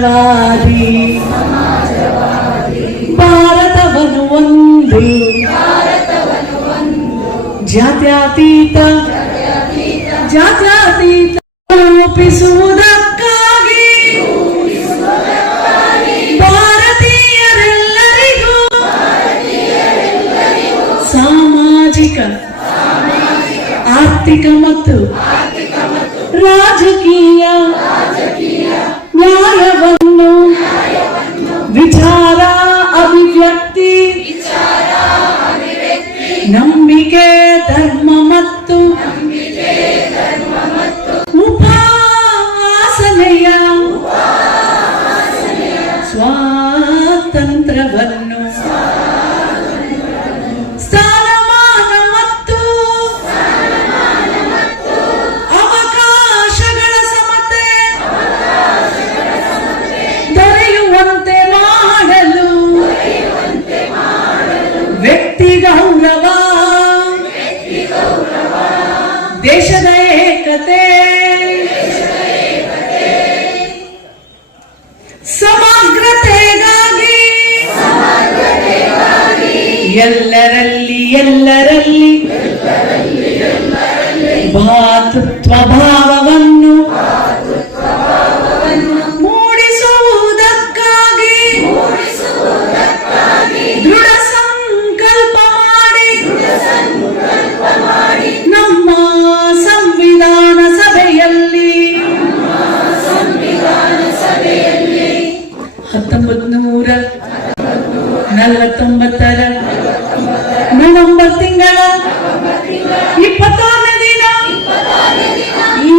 ಸಮಾಜವಾದಿ ಭಾರತವನ್ನು ಒಂದು ಜಾತ್ಯತೀತ ರೂಪಿಸುವುದಕ್ಕಾಗಿ ಭಾರತೀಯರೆಲ್ಲರಿಗೂ ಸಾಮಾಜಿಕ ಆರ್ಥಿಕ ಮತ್ತು ರಾಜಕೀಯ ನ್ಯಾಯವನ್ನು ವಿಚಾರ ಅಭಿವ್ಯಕ್ತಿ ನಂಬಿಕೆ ಧರ್ಮ ಮತ್ತು ಉಪಾಸನೆಯ ಸ್ವಾತಂತ್ರ್ಯವನ್ನು ಸ್ಥಾನಮಾನ ಮತ್ತು ಅವಕಾಶಗಳ ಸಮತೆ ದೊರೆಯುವಂತೆ ಮಾಡಲು ವ್ಯಕ್ತಿ ಗೌರವ ದೇಶದ ಏಕತೆ ಸಮಗ್ರತೆಗಾಗಿ ಎಲ್ಲರಲ್ಲಿ ಭಾತೃತ್ವ ಭಾವವನ್ನು ಮೂಡಿಸುವುದಕ್ಕಾಗಿ ದೃಢ ಸಂಕಲ್ಪ ಮಾಡಿ ನಮ್ಮ ಸಂವಿಧಾನ ಸಭೆಯಲ್ಲಿ 1949 ನವೆಂಬರ್ ತಿಂಗಳ 26ನೇ ದಿನ ಈ